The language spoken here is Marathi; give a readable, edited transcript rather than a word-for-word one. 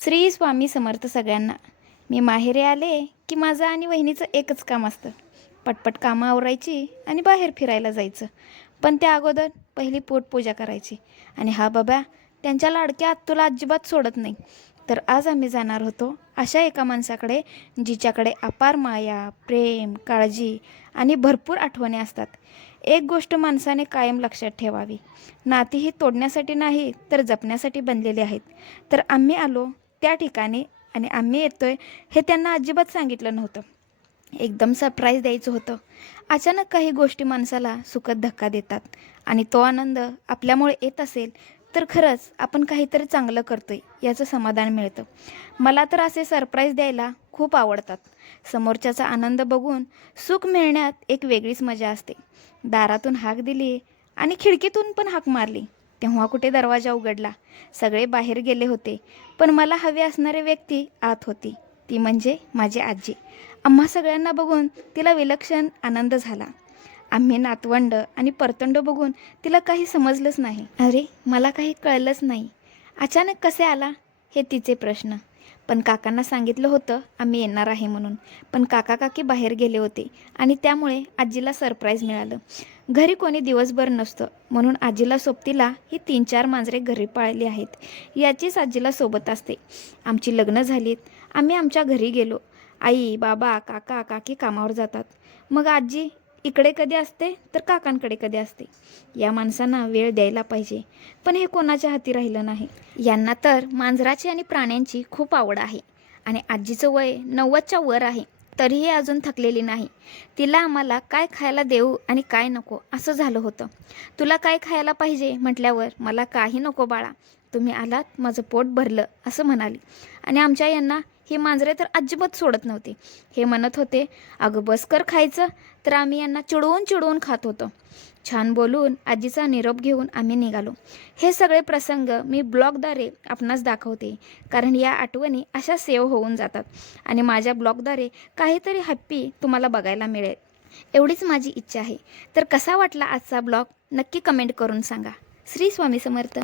श्री स्वामी समर्थ सगळ्यांना. मी माहेरी आले की माझं आणि वहिनीचं एकच काम असतं, पटपट कामं आवरायची आणि बाहेर फिरायला जायचं. पण त्या अगोदर पहिली पोटपूजा करायची. आणि हा बाबा त्यांच्या लाडक्या आत्तूला अजिबात सोडत नाही. तर आज आम्ही जाणार होतो अशा एका माणसाकडे जिच्याकडे अपार माया, प्रेम, काळजी आणि भरपूर आठवणी असतात. एक गोष्ट माणसाने कायम लक्षात ठेवावी, नाती ही तोडण्यासाठी नाही तर जपण्यासाठी बनलेली आहेत. तर आम्ही आलो त्या ठिकाणी आणि आम्ही येतोय हे त्यांना अजिबात सांगितलं नव्हतं. एकदम सरप्राईज द्यायचं होतं. अचानक काही गोष्टी माणसाला सुखद धक्का देतात आणि तो आनंद आपल्यामुळे येत असेल तर खरंच आपण काहीतरी चांगलं करतोय याचं समाधान मिळतं. मला तर असे सरप्राईज द्यायला खूप आवडतात. समोरच्याचा आनंद बघून सुख मिळण्यात एक वेगळीच मजा असते. दारातून हाक दिली आणि खिडकीतून पण हाक मारली तेव्हा कुठे दरवाजा उघडला. सगळे बाहेर गेले होते, पण मला हवी असणारी व्यक्ती आत होती. ती म्हणजे माझी आजी. आम्हा सगळ्यांना बघून तिला विलक्षण आनंद झाला. आम्ही नातवंड आणि परतंड बघून तिला काही समजलंच नाही. अरे, मला काही कळलंच नाही. अचानक कसे आला हे तिचे प्रश्न. पण काकांना सांगितलं होतं आम्ही येणार आहे म्हणून. पण काका काकी बाहेर गेले होते आणि त्यामुळे आजीला सरप्राईज मिळालं. घरी कोणी दिवसभर नसतं म्हणून आजीला सोबतीला ही 3-4 मांजरे घरी पाळली आहेत. याचीच आजीला सोबत असते. आमची लग्न झालीत. आम्ही आमच्या घरी गेलो. आई, बाबा, काका काकी कामावर जातात. मग आजी इकडे कधी असते तर काकांकडे कधी असते. या माणसांना वेळ द्यायला पाहिजे, पण हे कोणाच्या हाती राहिलं नाही. यांना तर मांजराची आणि प्राण्यांची खूप आवड आहे. आणि आजीचं वय 90च्या वर आहे, तरीही अजून थकलेली नाही. तिला आम्हाला काय खायला देऊ आणि काय नको असं झालं होतं. तुला काय खायला पाहिजे म्हटल्यावर मला काही नको बाळा, तुम्ही आलात माझं पोट भरलं असं म्हणाली. आणि आमच्या यांना ही मांजरे तर अजिबात सोडत नव्हते. हे म्हणत होते अगं बस कर खायचं, तर आम्ही यांना चिडवून चिडवून खात होतो. छान बोलून आजीचा निरोप घेऊन आम्ही निघालो. हे सगळे प्रसंग मी ब्लॉगद्वारे आपणास दाखवते, कारण या आठवणी अशा सेव्ह होऊन जातात आणि माझ्या ब्लॉगद्वारे काहीतरी हॅप्पी तुम्हाला बघायला मिळेल एवढीच माझी इच्छा आहे. तर कसा वाटला आजचा ब्लॉग नक्की कमेंट करून सांगा. श्री स्वामी समर्थ.